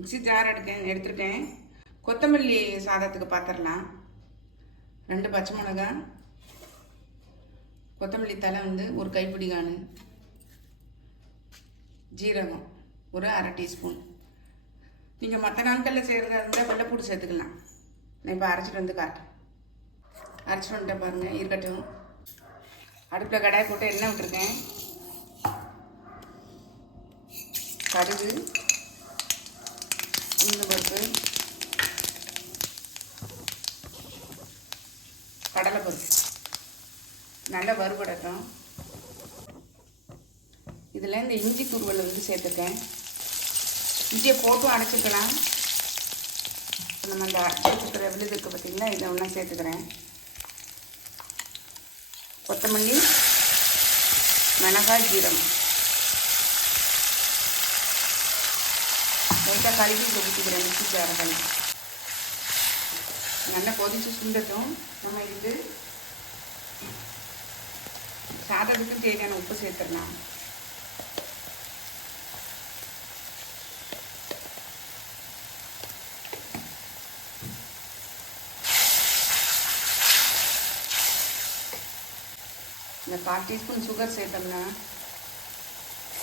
Mixie jar எடுத்துருக்கேன். கொத்தமல்லி சாதத்துக்கு பார்த்துடலாம். 2 பச்சை மிளகாய், கொத்தமல்லி தலை வந்து ஒரு கைப்பிடி காணு, ஜீரகம் ஒரு அரை டீஸ்பூன். நீங்கள் மற்ற நாட்களில் செய்கிறதா இருந்தால் வெள்ளைப்பூடு சேர்த்துக்கலாம். நான் இப்போ அரைச்சிட்டு வந்து காட்டேன். அரைச்சிட்டு வந்துட்டேன் பாருங்கள், இருக்கட்டும். அடுப்பில் கடாய் போட்டு எண்ணெய் விட்டுருக்கேன். கடுகு, உளுந்தம்பருப்பு, கடலைப்பருப்பு நல்லா வறுபடட்டும். இதில் இந்த இஞ்சி துருவல் வந்து சேர்த்துக்கேன். இஞ்சியை போட்டும் அரைச்சிக்கலாம். நம்ம அந்த அரைச்சி வச்சுக்கிற விழுது இருக்குது பார்த்திங்களா, இதை ஒன்றா சேர்த்துக்கிறேன். கொத்தமல்லி, மிளகாய், ஜீரகம் லைட்டாக கழுவி இதை ஊற்றிக்கிறேன். மிக்ஸி ஜாரை கழுவி நல்லா கொதிச்சு சுண்டட்டும். நம்ம இது சாதத்துக்கு தேவையான உப்பு சேர்த்துடலாம். இந்த 1/4 டீஸ்பூன் சுகர் சேர்த்தோம்னா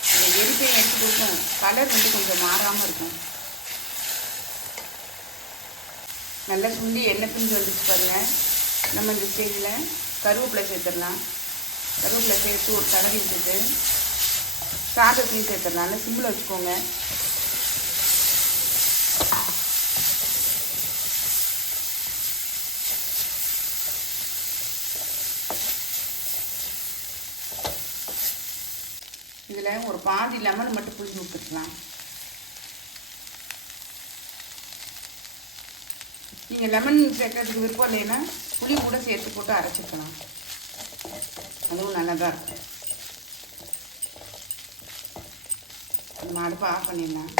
இந்த எரிப்பை எடுத்து கொடுக்கும். கலர் வந்து கொஞ்சம் மாறாமல் இருக்கும். நல்லா சுண்டி எண்ணெய் பிஞ்சு வந்துச்சு பாருங்கள். நம்ம இந்த ஸ்டேஜில் கருவேப்பிலை சேர்த்துடலாம். கருவேப்பிலை சேர்த்து ஒரு கலரி விட்டுட்டு சாதத்தையும் சேர்த்துடலாம். நல்லா சிம்மில் வச்சுக்கோங்க. இதில் ஒரு பாதி லெமன் மட்டும் புளிஞ்சு விட்டுக்கலாம். நீங்கள் லெமன் சேர்க்கறதுக்கு விருப்பம் இல்லைன்னா புளி கூட சேர்த்து போட்டு அரைச்சிக்கலாம். அதுவும் நல்லா தான் இருக்கும். நம்ம அடுப்பை ஆஃப் பண்ணிடலாம்.